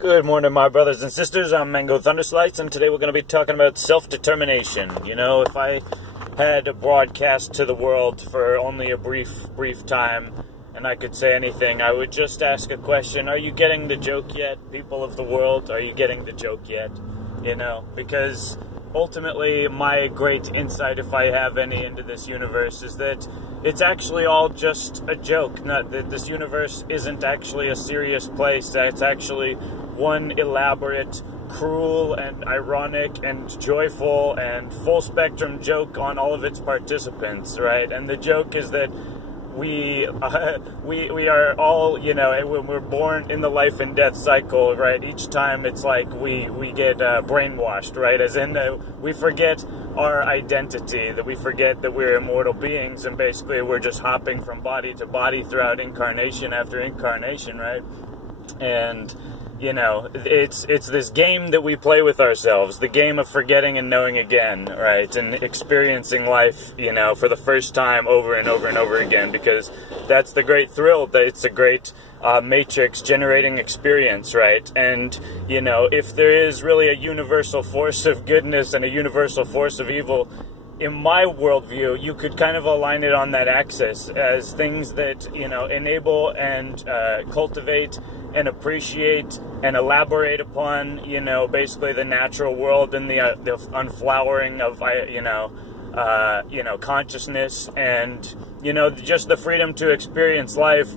Good morning, my brothers and sisters. I'm Mango Thunderslights, and today we're going to be talking about self-determination. You know, if I had a broadcast to the world for only a brief time, and I could say anything, I would just ask a question. Are you getting the joke yet, people of the world? Are you getting the joke yet? You know, because ultimately my great insight, if I have any, into this universe is that it's actually all just a joke. Not that this universe isn't actually a serious place. It's actually one elaborate, cruel and ironic and joyful and full spectrum joke on all of its participants, right? And the joke is that we are all, you know, when we're born in the life and death cycle, right? Each time it's like we get brainwashed, right? As in we forget our identity, that we forget that we're immortal beings, and basically we're just hopping from body to body throughout incarnation after incarnation, right? And you know, it's this game that we play with ourselves, the game of forgetting and knowing again, right? And experiencing life, you know, for the first time over and over and over again, because that's the great thrill, that it's a great matrix generating experience, right? And, you know, if there is really a universal force of goodness and a universal force of evil, in my worldview, you could kind of align it on that axis as things that, you know, enable and cultivate and appreciate and elaborate upon, you know, basically the natural world and the unflowering of, consciousness, and, you know, just the freedom to experience life,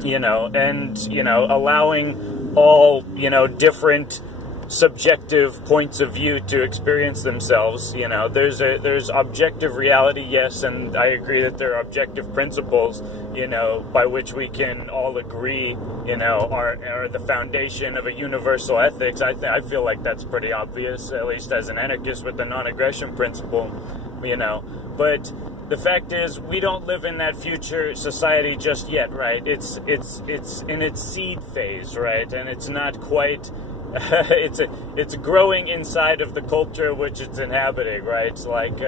you know, and, you know, allowing all, you know, different subjective points of view to experience themselves. You know, there's objective reality, yes, and I agree that there are objective principles, you know, by which we can all agree, you know, are the foundation of a universal ethics. I feel like that's pretty obvious, at least as an anarchist, with the non-aggression principle, you know. But the fact is, we don't live in that future society just yet, right? It's in its seed phase, right? And it's not quite it's growing inside of the culture which it's inhabiting, right? Like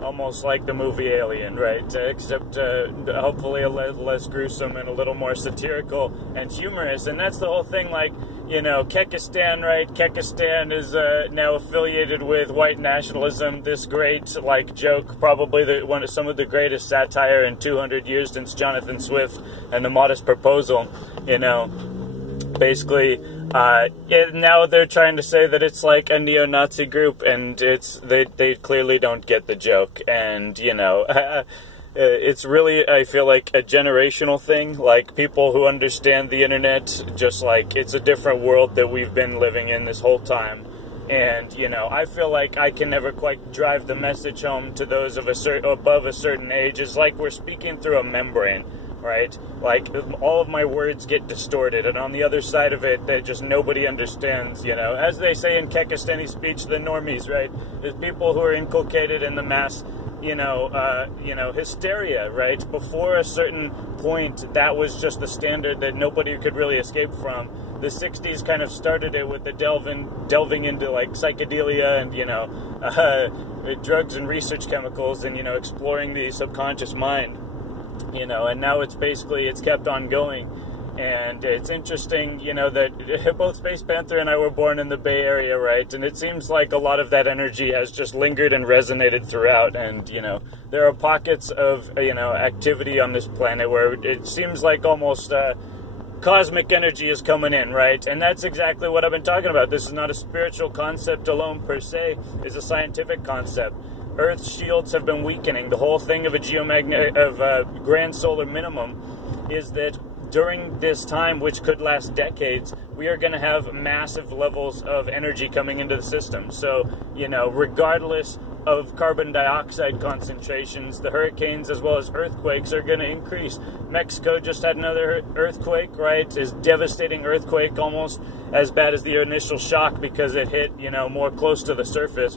almost like the movie Alien, right? Except hopefully a less gruesome and a little more satirical and humorous. And that's the whole thing. Like, you know, Kekistan, right? Kekistan is now affiliated with white nationalism. This great, like, joke, probably some of the greatest satire in 200 years since Jonathan Swift and The Modest Proposal. You know, basically. Now they're trying to say that it's like a neo-Nazi group, and they clearly don't get the joke. And, you know, it's really, I feel like, a generational thing. Like, people who understand the internet, just like, it's a different world that we've been living in this whole time. And, you know, I feel like I can never quite drive the message home to those of above a certain age. It's like we're speaking through a membrane, right? Like, all of my words get distorted, and on the other side of it, nobody understands, you know. As they say in Kekistani speech, the normies, right? There's people who are inculcated in the mass, you know, hysteria, right? Before a certain point, that was just the standard that nobody could really escape from. The 60s kind of started it with the delving into, like, psychedelia and, you know, drugs and research chemicals and, you know, exploring the subconscious mind. You know, and now it's kept on going. And it's interesting, you know, that both Space Panther and I were born in the Bay Area, right? And it seems like a lot of that energy has just lingered and resonated throughout. And, you know, there are pockets of, you know, activity on this planet where it seems like almost cosmic energy is coming in, right? And that's exactly what I've been talking about. This is not a spiritual concept alone per se. It's a scientific concept. Earth's shields have been weakening. The whole thing of a grand solar minimum is that during this time, which could last decades, we are going to have massive levels of energy coming into the system. So, you know, regardless of carbon dioxide concentrations, the hurricanes as well as earthquakes are going to increase. Mexico just had another earthquake, right? It's devastating earthquake, almost as bad as the initial shock because it hit, you know, more close to the surface.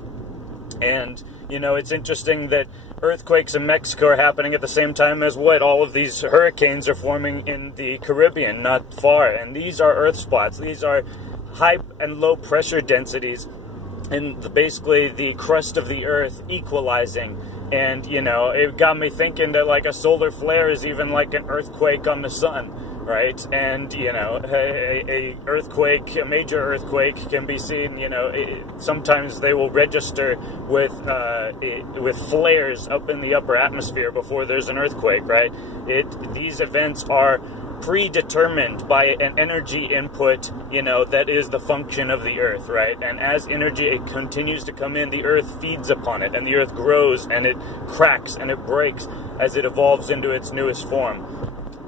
And, you know, it's interesting that earthquakes in Mexico are happening at the same time as all of these hurricanes are forming in the Caribbean, not far. And these are earth spots. These are high and low pressure densities, and basically the crust of the earth equalizing. And, you know, it got me thinking that, like, a solar flare is even like an earthquake on the sun, right? And, you know, a earthquake, a major earthquake can be seen, you know, sometimes they will register with flares up in the upper atmosphere before there's an earthquake, right? These events are predetermined by an energy input, you know, that is the function of the earth, right? And as energy it continues to come in, the earth feeds upon it, and the earth grows, and it cracks, and it breaks as it evolves into its newest form,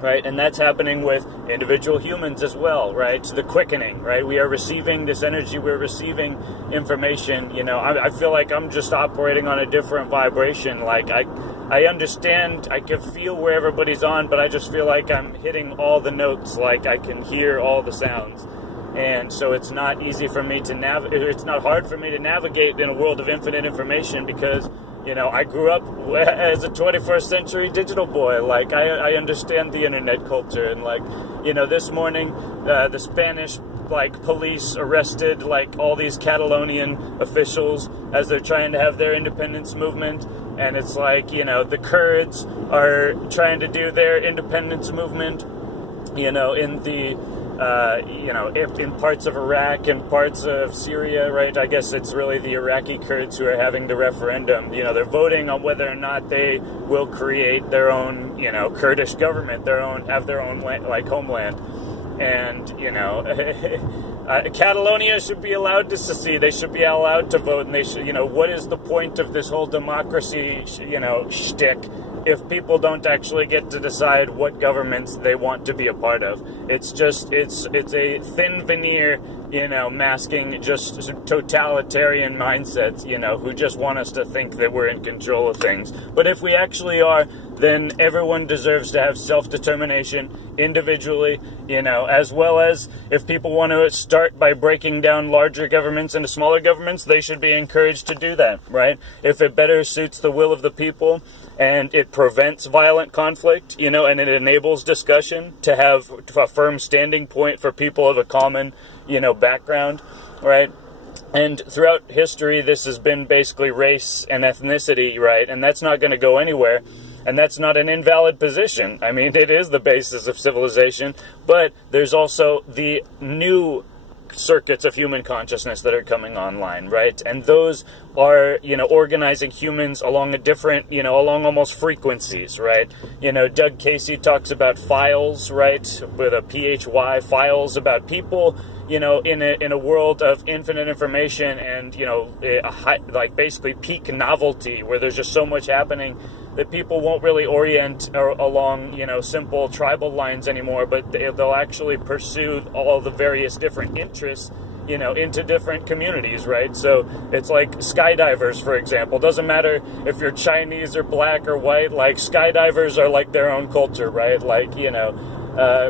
right? And that's happening with individual humans as well, right? The quickening, right? We are receiving this energy, we're receiving information, you know. I feel like I'm just operating on a different vibration. Like, I understand, I can feel where everybody's on, but I just feel like I'm hitting all the notes, like I can hear all the sounds. And so it's not easy for me to it's not hard for me to navigate in a world of infinite information, because, you know, I grew up as a 21st century digital boy. Like, I understand the internet culture. And, like, you know, this morning, the Spanish, like, police arrested, like, all these Catalonian officials as they're trying to have their independence movement. And it's like, you know, the Kurds are trying to do their independence movement, you know, in the, you know, in parts of Iraq and parts of Syria, right? I guess it's really the Iraqi Kurds who are having the referendum. You know, they're voting on whether or not they will create their own, you know, Kurdish government, have their own, like, homeland. And, you know, Catalonia should be allowed to secede. They should be allowed to vote, and they should, you know, what is the point of this whole democracy, you know, shtick if people don't actually get to decide what governments they want to be a part of? It's just, it's a thin veneer, you know, masking just totalitarian mindsets, you know, who just want us to think that we're in control of things. But if we actually are, then everyone deserves to have self-determination individually, you know, as well as if people want to start by breaking down larger governments into smaller governments, they should be encouraged to do that, right? If it better suits the will of the people and it prevents violent conflict, you know, and it enables discussion to have a firm standing point for people of a common, you know, background, right? And throughout history, this has been basically race and ethnicity, right? And that's not going to go anywhere. And that's not an invalid position. I mean, it is the basis of civilization, but there's also the new circuits of human consciousness that are coming online, right? And those are, you know, organizing humans along a different, you know, along almost frequencies, right? You know, Doug Casey talks about files, right? With a PHY, files about people, you know, in a world of infinite information and, you know, like basically peak novelty, where there's just so much happening that people won't really orient along, you know, simple tribal lines anymore, but they'll actually pursue all the various different interests, you know, into different communities, right? So it's like skydivers, for example. Doesn't matter if you're Chinese or black or white, like skydivers are like their own culture, right? Like, you know,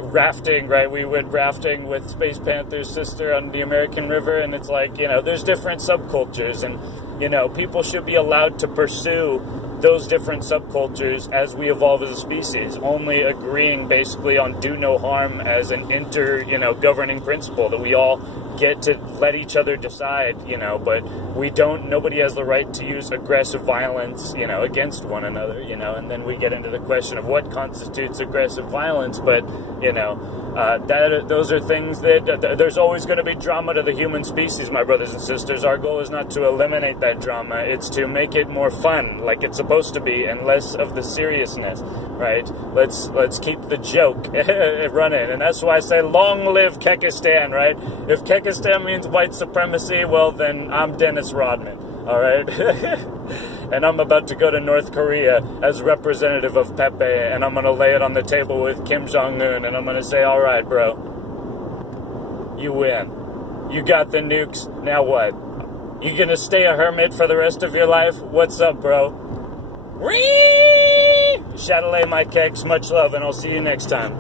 rafting, right? We went rafting with Space Panther's sister on the American River, and it's like, you know, there's different subcultures, and, you know, people should be allowed to pursue those different subcultures as we evolve as a species, only agreeing basically on do no harm as an governing principle that we all get to let each other decide, you know, but nobody has the right to use aggressive violence, you know, against one another, you know, and then we get into the question of what constitutes aggressive violence, but, you know, those are things that there's always going to be drama to the human species, my brothers and sisters. Our goal is not to eliminate that drama, it's to make it more fun, like it's supposed to be, and less of the seriousness, right? Let's keep the joke running, and that's why I say long live Kekistan, right? If Kekistan means white supremacy, well then I'm Dennis Rodman, all right? And I'm about to go to North Korea as representative of Pepe, and I'm going to lay it on the table with Kim Jong-un, and I'm going to say, all right, bro, you win. You got the nukes, now what? You going to stay a hermit for the rest of your life? What's up, bro? Whee! Chatelet, my keks, much love, and I'll see you next time.